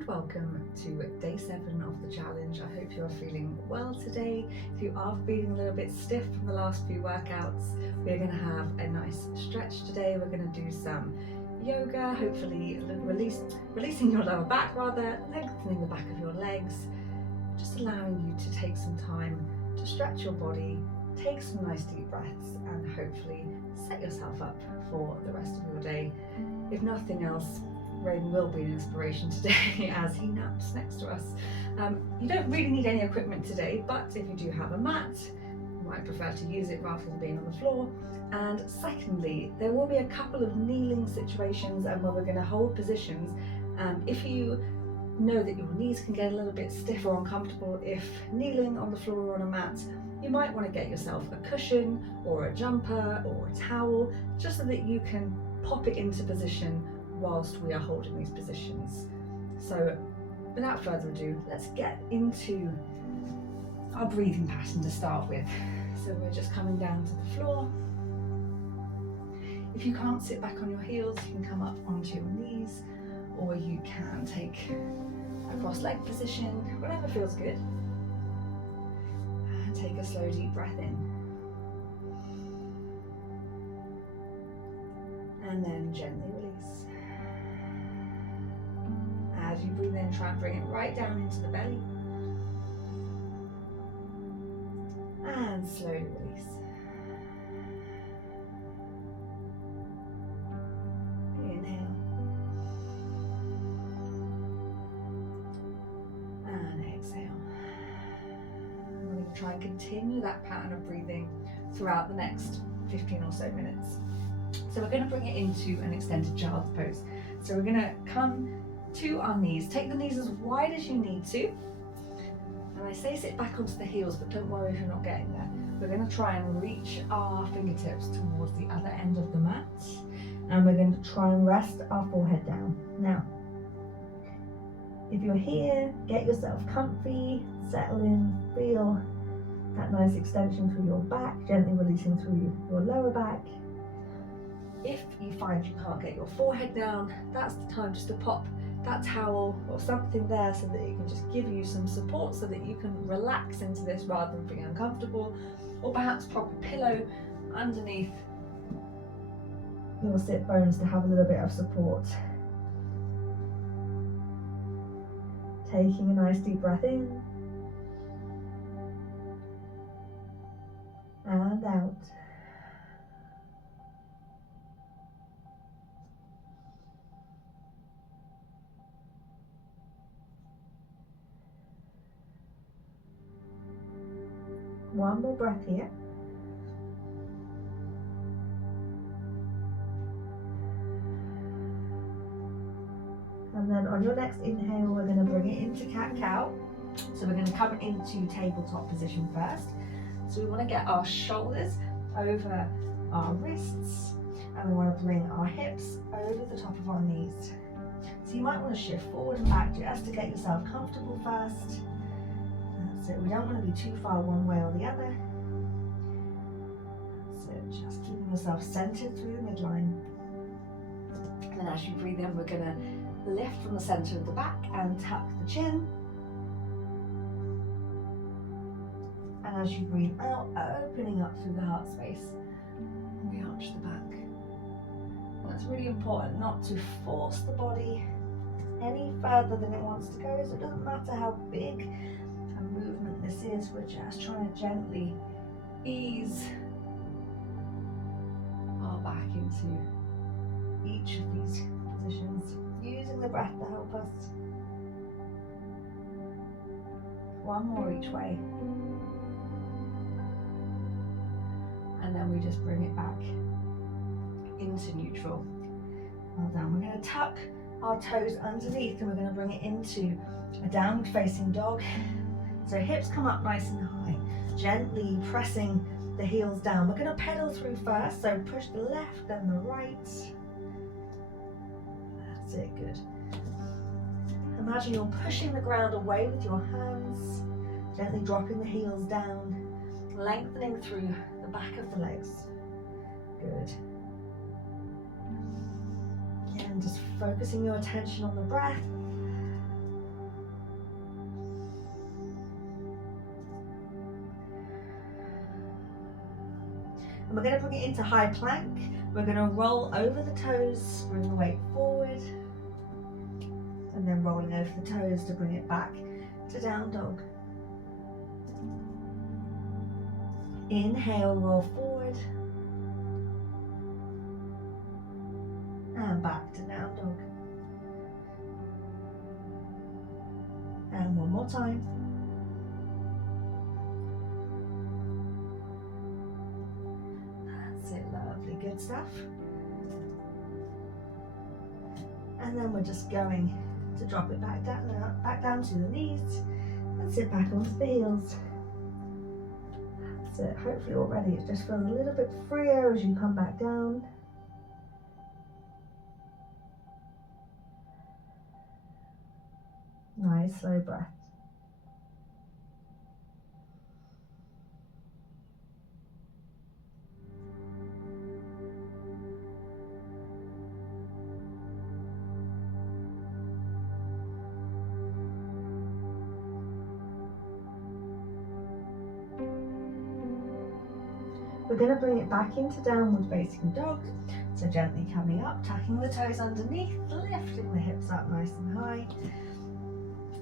and welcome to day 7 of the challenge. I hope you are feeling well today. If you are feeling a little bit stiff from the last few workouts, we're going to have a nice stretch today. We're going to do some yoga, hopefully releasing your lower back rather, lengthening the back of your legs, just allowing you to take some time to stretch your body, take some nice deep breaths, and hopefully set yourself up for the rest of your day. If nothing else, Rain will be an inspiration today as he naps next to us. You don't really need any equipment today, but if you do have a mat, you might prefer to use it rather than being on the floor. And secondly, there will be a couple of kneeling situations and where we're going to hold positions. If you know that your knees can get a little bit stiff or uncomfortable if kneeling on the floor or on a mat, you might want to get yourself a cushion or a jumper or a towel, just so that you can pop it into position whilst we are holding these positions. So without further ado, let's get into our breathing pattern to start with. So we're just coming down to the floor. If you can't sit back on your heels, you can come up onto your knees, or you can take a cross-leg position, whatever feels good. And take a slow deep breath in. And then gently release. As you breathe in, try and bring it right down into the belly. And slowly release. Inhale. And exhale. We're going to try and continue that pattern of breathing throughout the next 15 or so minutes. So we're going to bring it into an extended child's pose. So we're going to come to our knees. Take the knees as wide as you need to. And I say sit back onto the heels, but don't worry if you're not getting there. We're going to try and reach our fingertips towards the other end of the mat. And we're going to try and rest our forehead down. Now, if you're here, get yourself comfy, settle in, feel that nice extension through your back, gently releasing through your lower back. If you find you can't get your forehead down, that's the time just to pop that towel or something there so that it can just give you some support so that you can relax into this rather than being uncomfortable, or perhaps pop a pillow underneath your sit bones to have a little bit of support. Taking a nice deep breath in and out. One more breath here. And then on your next inhale, we're going to bring it into cat-cow. So we're going to come into tabletop position first. So we want to get our shoulders over our wrists, and we want to bring our hips over the top of our knees. So you might want to shift forward and back just to get yourself comfortable first. So we don't want to be too far one way or the other. So just keeping yourself centered through the midline. And then as you breathe in, we're going to lift from the center of the back and tuck the chin. And as you breathe out, opening up through the heart space, we arch the back. And it's really important not to force the body any further than it wants to go. So it doesn't matter how big movement this is, we're just trying to gently ease our back into each of these positions, using the breath to help us. One more each way. And then we just bring it back into neutral. Well done. We're going to tuck our toes underneath and we're going to bring it into a downward facing dog. So hips come up nice and high, gently pressing the heels down. We're going to pedal through first, so push the left and the right. That's it, good. Imagine you're pushing the ground away with your hands, gently dropping the heels down, lengthening through the back of the legs. Good. Again, just focusing your attention on the breath. And we're going to bring it into high plank. We're going to roll over the toes, bring the weight forward, and then rolling over the toes to bring it back to down dog. Inhale, roll forward, and back to down dog. And one more time. That's it, lovely, good stuff. And then we're just going to drop it back down to the knees and sit back onto the heels. That's it, hopefully already it just feels a little bit freer as you come back down. Nice slow breath. We're going to bring it back into downward facing dog. So gently coming up, tucking the toes underneath, lifting the hips up nice and high.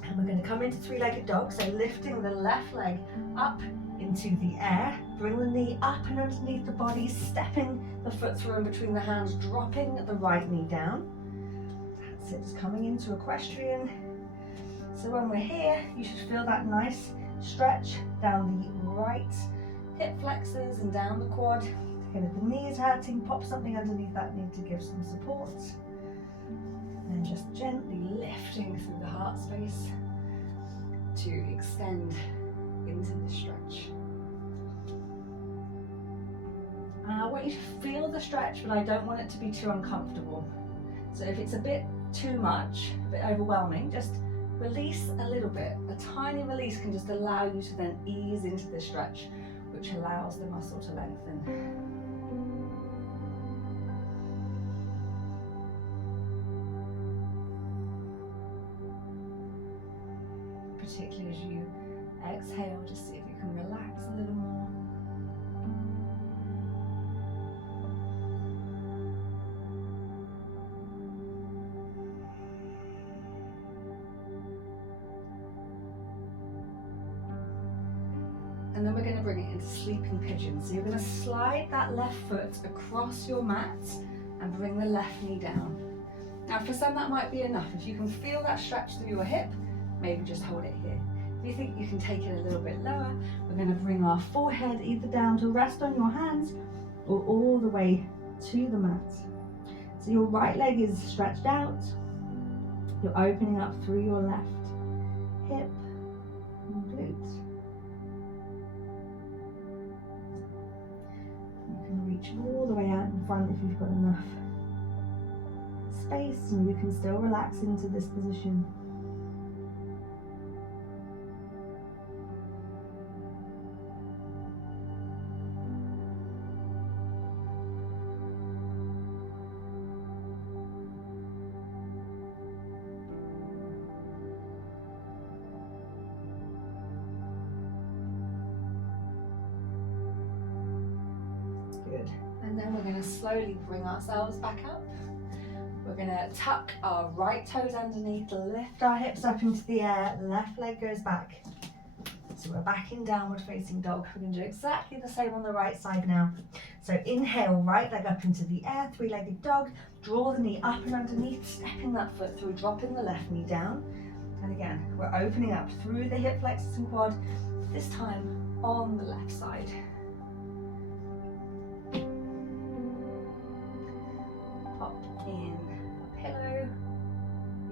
And we're going to come into three-legged dog. So lifting the left leg up into the air. Bring the knee up and underneath the body, stepping the foot through in between the hands, dropping the right knee down. That's it, just coming into equestrian. So when we're here, you should feel that nice stretch down the right hip flexors and down the quad. Again, if the knee is hurting, pop something underneath that knee to give some support. And then just gently lifting through the heart space to extend into the stretch. And I want you to feel the stretch, but I don't want it to be too uncomfortable. So if it's a bit too much, a bit overwhelming, just release a little bit. A tiny release can just allow you to then ease into the stretch, which allows the muscle to lengthen. Particularly as you exhale, just see if you can relax a little more. And then we're going to bring it into sleeping pigeon. So you're going to slide that left foot across your mat and bring the left knee down. Now for some that might be enough. If you can feel that stretch through your hip, maybe just hold it here. If you think you can take it a little bit lower, we're going to bring our forehead either down to rest on your hands or all the way to the mat. So your right leg is stretched out. You're opening up through your left hip and glute. Reach all the way out in front if you've got enough space, and you can still relax into this position. Good. And then we're going to slowly bring ourselves back up. We're going to tuck our right toes underneath, lift our hips up into the air, left leg goes back. So we're back in downward facing dog. We're going to do exactly the same on the right side now. So inhale, right leg up into the air, three-legged dog. Draw the knee up and underneath, stepping that foot through, dropping the left knee down. And again, we're opening up through the hip flexors and quad, this time on the left side. Pop in a pillow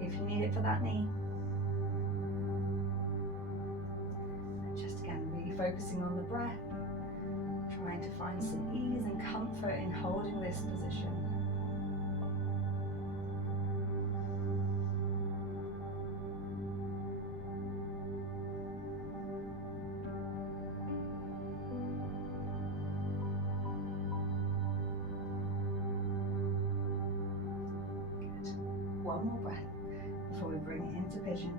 if you need it for that knee. And just again, really focusing on the breath, trying to find some ease and comfort in holding this position. One more breath before we bring it into pigeon.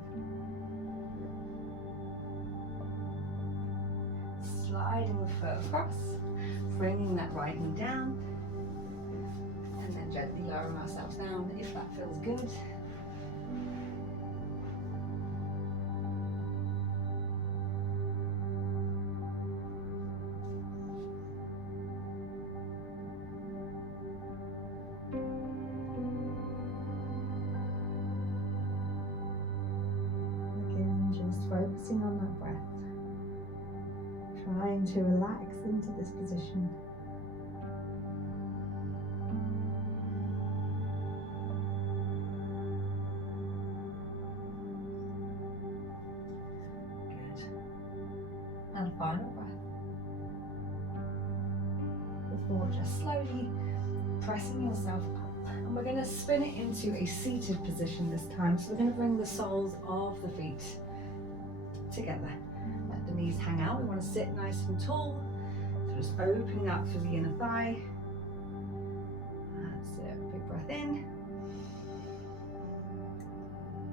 Sliding the foot across, bringing that right knee down, and then gently lowering ourselves down if that feels good. Again, just focusing on that breath, trying to relax into this position. And final breath before just slowly pressing yourself up. And we're going to spin it into a seated position this time. So we're going to bring the soles of the feet together. Let the knees hang out. We want to sit nice and tall. So just opening up through the inner thigh. That's it. Big breath in.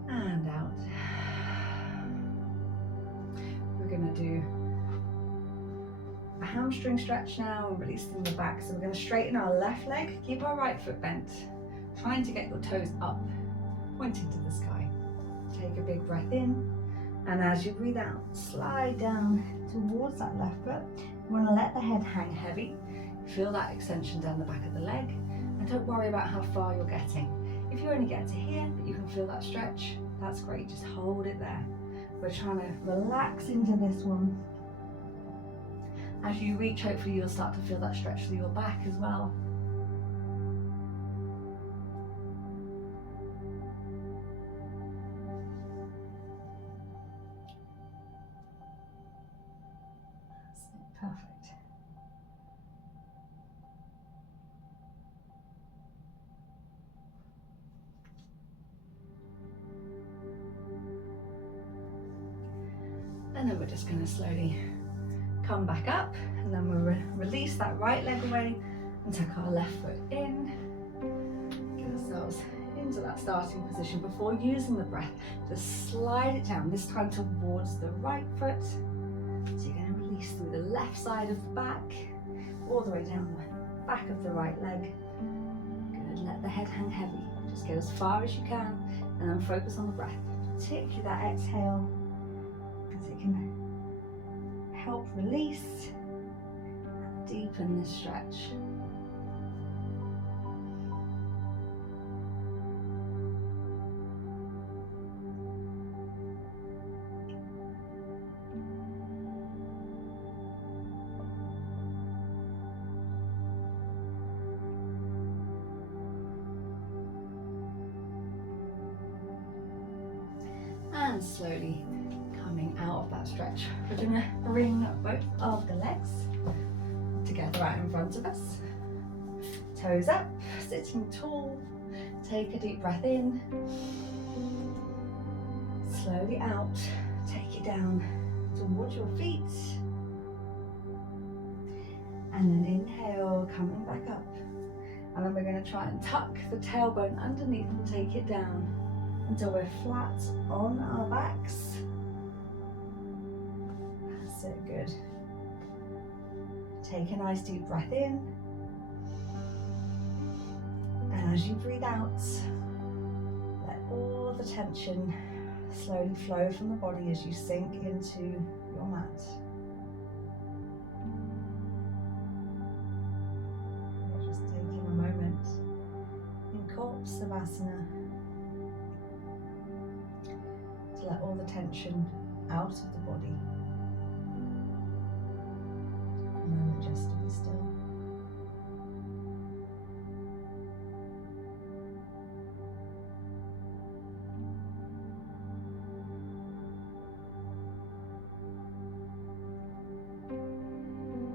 And out. We're going to do a hamstring stretch now and releasing the back. So we're going to straighten our left leg, keep our right foot bent, trying to get your toes up, pointing to the sky. Take a big breath in, and as you breathe out, slide down towards that left foot. You want to let the head hang heavy. Feel that extension down the back of the leg, and don't worry about how far you're getting. If you only get to here, but you can feel that stretch, that's great. Just hold it there. We're trying to relax into this one. As you reach, hopefully you'll start to feel that stretch through your back as well. That's it, perfect. And then we're just going to slowly come back up, and then we'll release that right leg away and tuck our left foot in. Get ourselves into that starting position before using the breath. Just slide it down, this time towards the right foot. So you're going to release through the left side of the back, all the way down the back of the right leg. Good, let the head hang heavy. Just get as far as you can, and then focus on the breath. Particularly that exhale, as it can help release and deepen this stretch. And slowly coming out of that stretch, we're going to bring both of the legs together out in front of us. Toes up, sitting tall. Take a deep breath in. Slowly out. Take it down towards your feet. And then inhale, coming back up. And then we're going to try and tuck the tailbone underneath and take it down until we're flat on our backs. That's it, good. Take a nice deep breath in. And as you breathe out, let all the tension slowly flow from the body as you sink into your mat. We're just taking a moment in Corpse Savasana to let all the tension out of the body. A moment just to be still.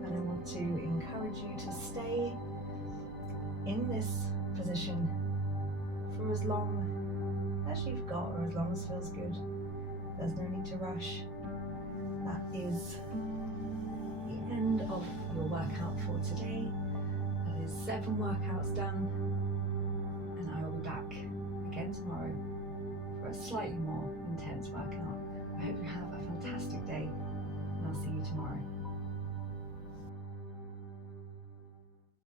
And I want to encourage you to stay in this position for as long as you've got, or as long as feels good. There's no need to rush. That is the end of your workout for today. That is 7 workouts done, and I will be back again tomorrow for a slightly more